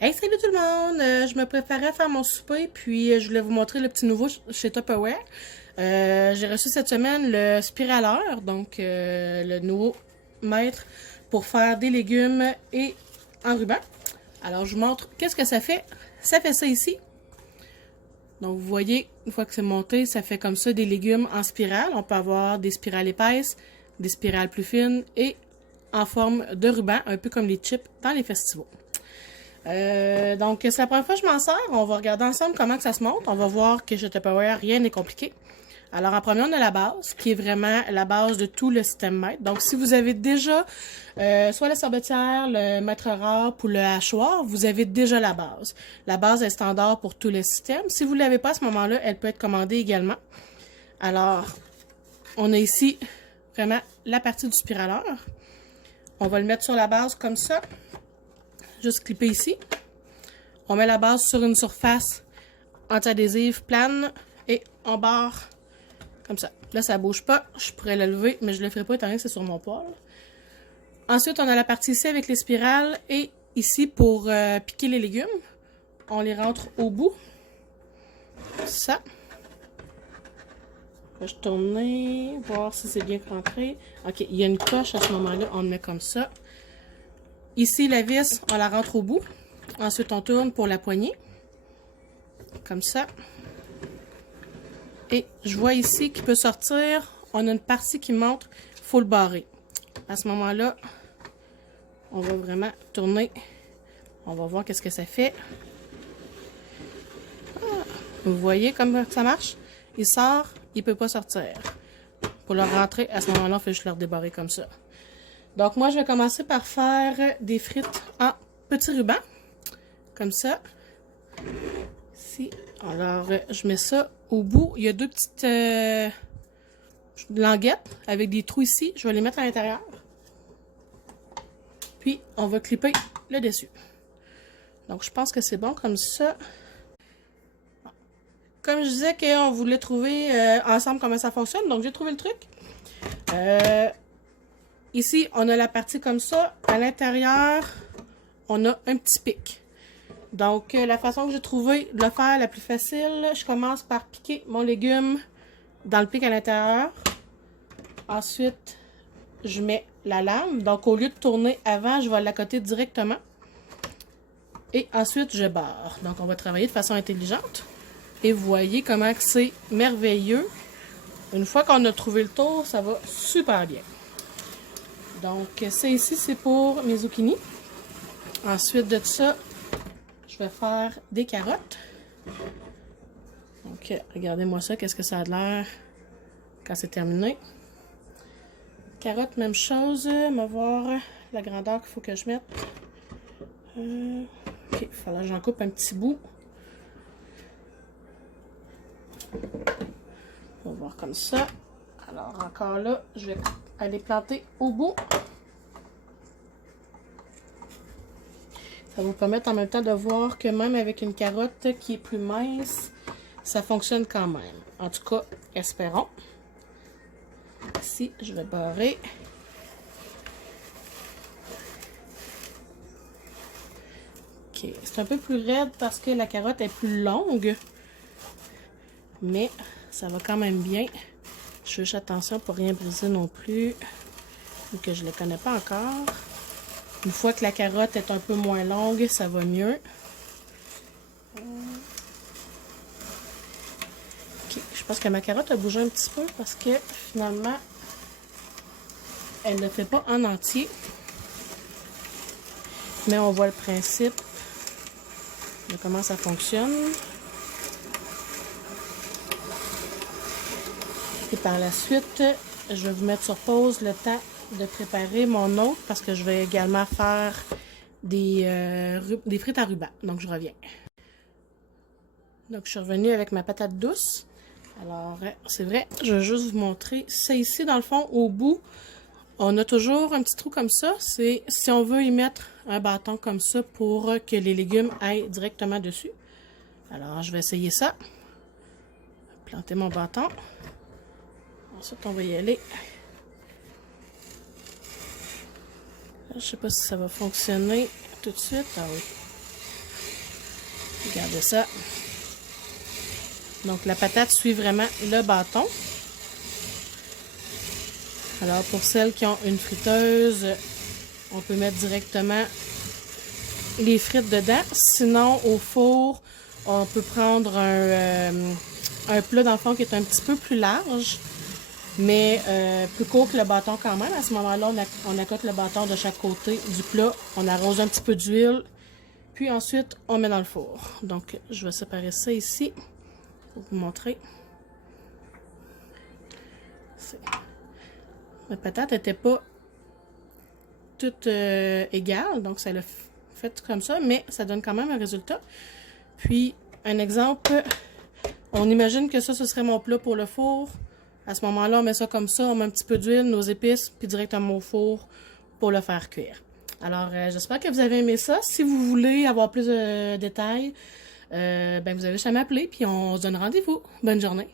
Hey, salut tout le monde! Je me préparais à faire mon souper, puis je voulais vous montrer le petit nouveau chez Tupperware. J'ai reçu cette semaine le spiraleur, donc le nouveau maître pour faire des légumes et en ruban. Alors, je vous montre qu'est-ce que ça fait. Ça fait ça ici. Donc, vous voyez, une fois que c'est monté, ça fait comme ça des légumes en spirale. On peut avoir des spirales épaisses, des spirales plus fines et en forme de ruban, un peu comme les chips dans les festivals. Donc, c'est la première fois que je m'en sers. On va regarder ensemble comment que ça se monte. On va voir que chez Tupperware, rien n'est compliqué. Alors, en premier, on a la base, qui est vraiment la base de tout le système maître. Donc, si vous avez déjà soit la sorbetière, le maître râpe ou le hachoir, vous avez déjà la base. La base est standard pour tout le système. Si vous ne l'avez pas à ce moment-là, elle peut être commandée également. Alors, on a ici vraiment la partie du spiraleur. On va le mettre sur la base comme ça. Juste clipper ici. On met la base sur une surface anti-adhésive plane et on barre comme ça. Là, ça bouge pas. Je pourrais le lever, mais je le ferai pas étant donné que c'est sur mon poêle. Ensuite, on a la partie ici avec les spirales et ici pour piquer les légumes. On les rentre au bout. Ça. Je vais tourner, voir si c'est bien rentré. Ok, il y a une coche à ce moment-là, on le met comme ça. Ici, la vis, on la rentre au bout. Ensuite, on tourne pour la poignée. Comme ça. Et je vois ici qu'il peut sortir. On a une partie qui montre, il faut le barrer. À ce moment-là, on va vraiment tourner. On va voir qu'est-ce que ça fait. Vous voyez comment ça marche? Il sort, il ne peut pas sortir. Pour le rentrer, à ce moment-là, il faut juste le redébarrer comme ça. Donc moi, je vais commencer par faire des frites en petits rubans. Comme ça. Ici. Alors, je mets ça au bout. Il y a deux petites languettes avec des trous ici. Je vais les mettre à l'intérieur. Puis, on va clipper le dessus. Donc, je pense que c'est bon comme ça. Comme je disais qu'on voulait trouver ensemble comment ça fonctionne, donc j'ai trouvé le truc. Ici, on a la partie comme ça. À l'intérieur, on a un petit pic. Donc, la façon que j'ai trouvé de le faire la plus facile, je commence par piquer mon légume dans le pic à l'intérieur. Ensuite, je mets la lame. Donc, au lieu de tourner avant, je vais l'accoter directement. Et ensuite, je barre. Donc, on va travailler de façon intelligente. Et vous voyez comment c'est merveilleux. Une fois qu'on a trouvé le tour, ça va super bien. Donc, ça ici, c'est pour mes zucchini. Ensuite de ça, je vais faire des carottes. Donc, regardez-moi ça, qu'est-ce que ça a l'air quand c'est terminé. Carottes, même chose. On va voir la grandeur qu'il faut que je mette. Ok, il fallait que j'en coupe un petit bout. On va voir comme ça. Alors, encore là, je vais aller planter au bout. Ça va vous permettre en même temps de voir que même avec une carotte qui est plus mince, ça fonctionne quand même. En tout cas, espérons. Ici, je vais barrer. Ok, c'est un peu plus raide parce que la carotte est plus longue. Mais ça va quand même bien. Je fais juste attention pour rien briser non plus. Vu que je ne les connais pas encore. Une fois que la carotte est un peu moins longue, ça va mieux. Ok, je pense que ma carotte a bougé un petit peu parce que finalement, elle ne fait pas en entier. Mais on voit le principe de comment ça fonctionne. Et par la suite, je vais vous mettre sur pause le temps de préparer mon autre parce que je vais également faire des frites à ruban. Donc, je reviens. Donc, je suis revenue avec ma patate douce. Alors, c'est vrai, je vais juste vous montrer. Ça ici, dans le fond, au bout, on a toujours un petit trou comme ça. C'est si on veut y mettre un bâton comme ça pour que les légumes aillent directement dessus. Alors, je vais essayer ça. Planter mon bâton. Ensuite, on va y aller. Je sais pas si ça va fonctionner tout de suite. Ah oui. Regardez ça. Donc, la patate suit vraiment le bâton. Alors, pour celles qui ont une friteuse, on peut mettre directement les frites dedans. Sinon, au four, on peut prendre un plat dans le fond qui est un petit peu plus large, mais plus court que le bâton quand même. À ce moment-là, on accote le bâton de chaque côté du plat. On arrose un petit peu d'huile, puis ensuite, on met dans le four. Donc, je vais séparer ça ici pour vous montrer. Ma patate n'était pas toute égale, donc ça l'a fait comme ça, mais ça donne quand même un résultat. Puis, un exemple, on imagine que ça, ce serait mon plat pour le four. À ce moment-là, on met ça comme ça, on met un petit peu d'huile, nos épices, puis directement au four pour le faire cuire. Alors, j'espère que vous avez aimé ça. Si vous voulez avoir plus de détails, vous avez juste à m'appeler, puis on se donne rendez-vous. Bonne journée!